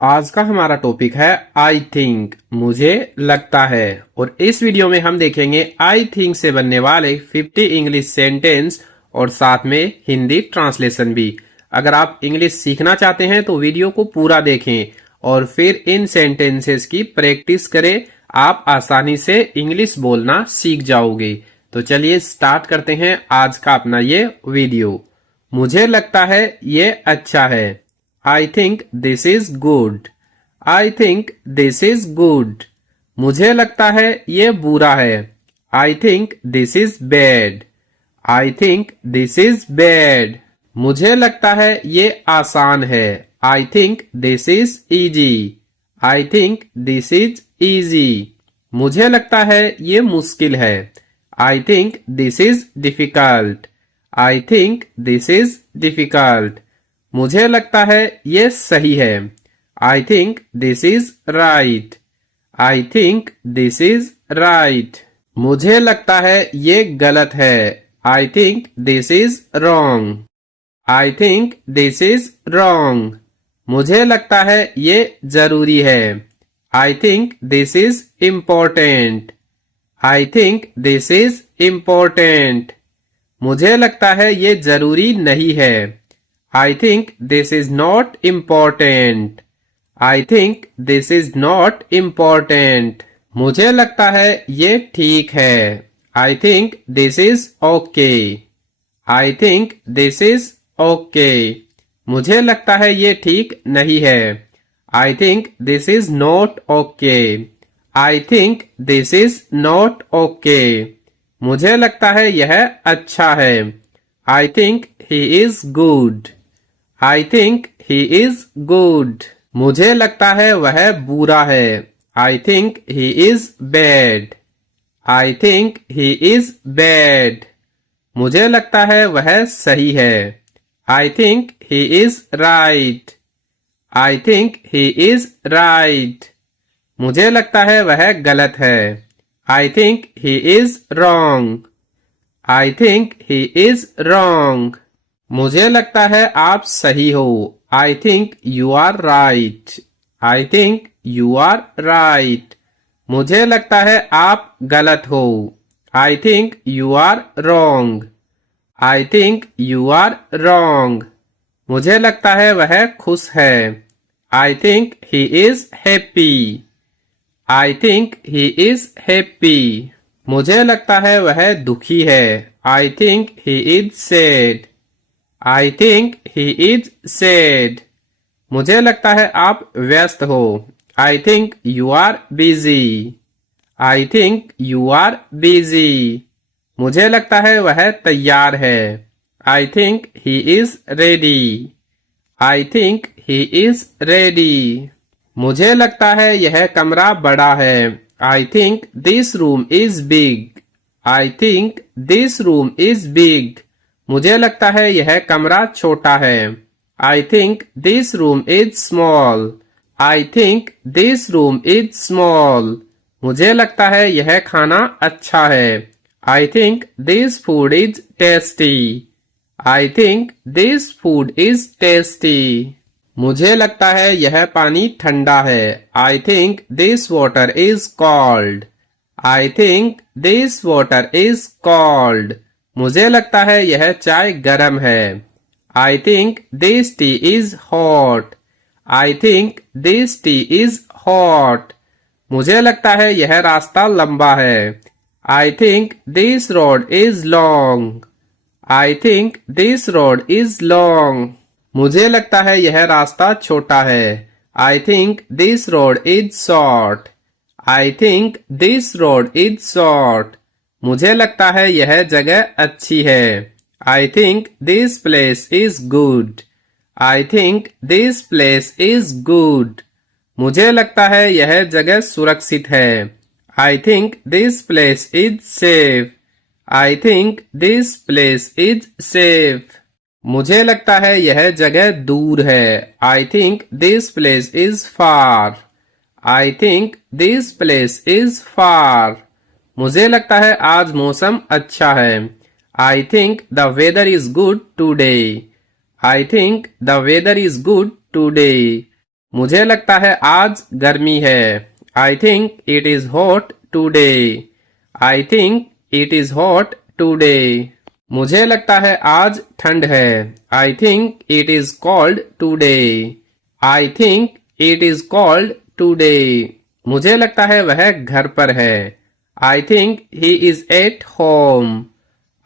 आज का हमारा टॉपिक है आई थिंक, मुझे लगता है। और इस वीडियो में हम देखेंगे आई थिंक से बनने वाले 50 इंग्लिश सेंटेंस और साथ में हिंदी ट्रांसलेशन भी। अगर आप इंग्लिश सीखना चाहते हैं तो वीडियो को पूरा देखें और फिर इन सेंटेंसेस की प्रैक्टिस करें। आप आसानी से इंग्लिश बोलना सीख जाओगे। तो चलिए स्टार्ट करते हैं आज का अपना ये वीडियो। मुझे लगता है ये अच्छा है। I think this is good. I think this is good. मुझे लगता है ये बुरा है। I think this is bad. I think this is bad. मुझे लगता है ये आसान है। I think this is easy. I think this is easy. मुझे लगता है ये मुश्किल है। I think this is difficult. I think this is difficult. मुझे लगता है ये सही है। I think this is right. I think this is right. मुझे लगता है ये गलत है। I think this is wrong. I think this is wrong. मुझे लगता है ये जरूरी है। I think this is important. I think this is important. मुझे लगता है ये जरूरी नहीं है। I think this is not important. I think this is not important. मुझे लगता है ये ठीक है। I think this is okay. I think this is okay. मुझे लगता है ये ठीक नहीं है। I think this is not okay. I think this is not okay. मुझे लगता है यह अच्छा है। I think he is good. I think he is good. मुझे लगता है वह बुरा है। I think he is bad. I think he is bad. मुझे लगता है वह सही है। I think he is right. I think he is right. मुझे लगता है वह गलत है। I think he is wrong. I think he is wrong. मुझे लगता है आप सही हो। I think you are right. I think you are right. मुझे लगता है आप गलत हो। I think you are wrong. I think you are wrong. मुझे लगता है वह खुश है। I think he is happy. I think he is happy. मुझे लगता है वह दुखी है। I think he is sad. I think he is sad. मुझे लगता है आप व्यस्त हो। I think you are busy. I think you are busy. मुझे लगता है वह तैयार है। I think he is ready. I think he is ready. मुझे लगता है यह कमरा बड़ा है। I think this room is big. I think this room is big. मुझे लगता है यह कमरा छोटा है। I think this room is small. I think this room is small. मुझे लगता है यह खाना अच्छा है। I think this food is tasty. I think this food is tasty. मुझे लगता है यह पानी ठंडा है। I think this water is cold. I think this water is cold. मुझे लगता है यह चाय गर्म है। I think this tea is hot. I think this tea is hot. मुझे लगता है यह रास्ता लंबा है। I think this road is long. I think this road is long. मुझे लगता है यह रास्ता छोटा है। I think this road is short. I think this road is short. मुझे लगता है यह जगह अच्छी है। I think this place is good. I think this place is good. मुझे लगता है यह जगह सुरक्षित है। I think this place is safe. I think this place is safe. मुझे लगता है यह जगह दूर है। I think this place is far. I think this place is far. मुझे लगता है आज मौसम अच्छा है। I think the weather is good today. I think the weather is good today. मुझे लगता है आज गर्मी है। I think it is hot today. I think it is hot today. मुझे लगता है आज ठंड है। I think it is called today. I think it is called today. मुझे लगता है वह घर पर है। I think he is at home.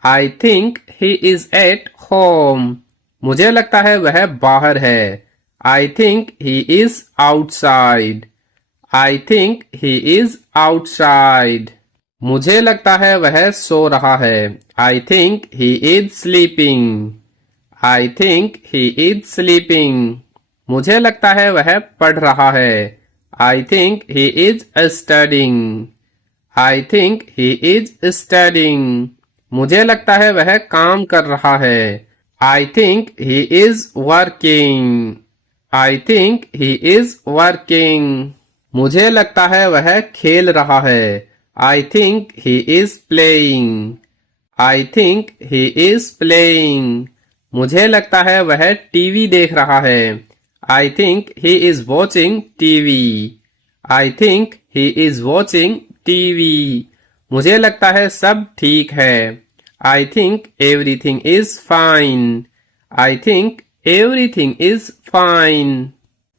I think he is at home. मुझे लगता है वह बाहर है। I think he is outside. I think he is outside. मुझे लगता है वह सो रहा है। I think he is sleeping. I think he is sleeping. मुझे लगता है वह पढ़ रहा है। I think he is studying. I think he is studying. मुझे लगता है वह काम कर रहा है। I think he is working. I think he is working. मुझे लगता है वह खेल रहा है। I think he is playing. I think he is playing. मुझे लगता है वह टीवी देख रहा है। I think he is watching TV. I think he is watching TV. मुझे लगता है सब ठीक है। I think everything is fine. I think everything is fine.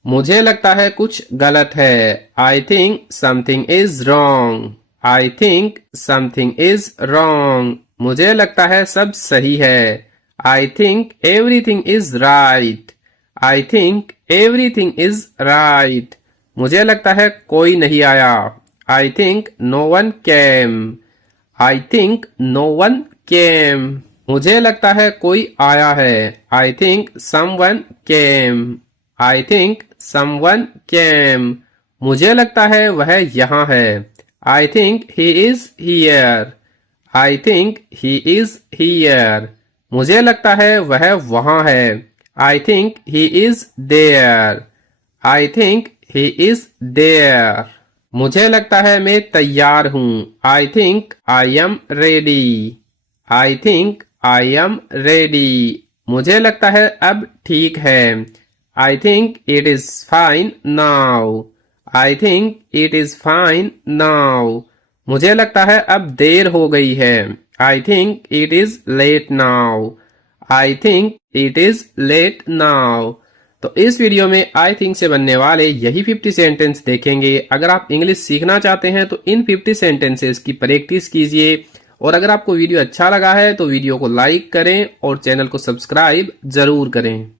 मुझे लगता है कुछ गलत है। I think something is wrong. I think something is wrong. मुझे लगता है सब सही है। I think everything is right. I think everything is right. मुझे लगता है कोई नहीं आया। I think no one came. I think no one came. मुझे लगता है कोई आया है। I think someone came. I think someone came. मुझे लगता है वह यहाँ है। I think he is here. I think he is here. मुझे लगता है वह वहाँ है। I think he is there. I think he is there. मुझे लगता है मैं तैयार हूँ। I think I am ready. I think I am ready. मुझे लगता है अब ठीक है। I think it is fine now. I think it is fine now. मुझे लगता है अब देर हो गई है। I think it is late now. I think it is late now. तो इस वीडियो में आई थिंक से बनने वाले यही 50 सेंटेंस देखेंगे। अगर आप इंग्लिश सीखना चाहते हैं तो इन 50 सेंटेंसेस की प्रैक्टिस कीजिए। और अगर आपको वीडियो अच्छा लगा है तो वीडियो को लाइक करें और चैनल को सब्सक्राइब जरूर करें।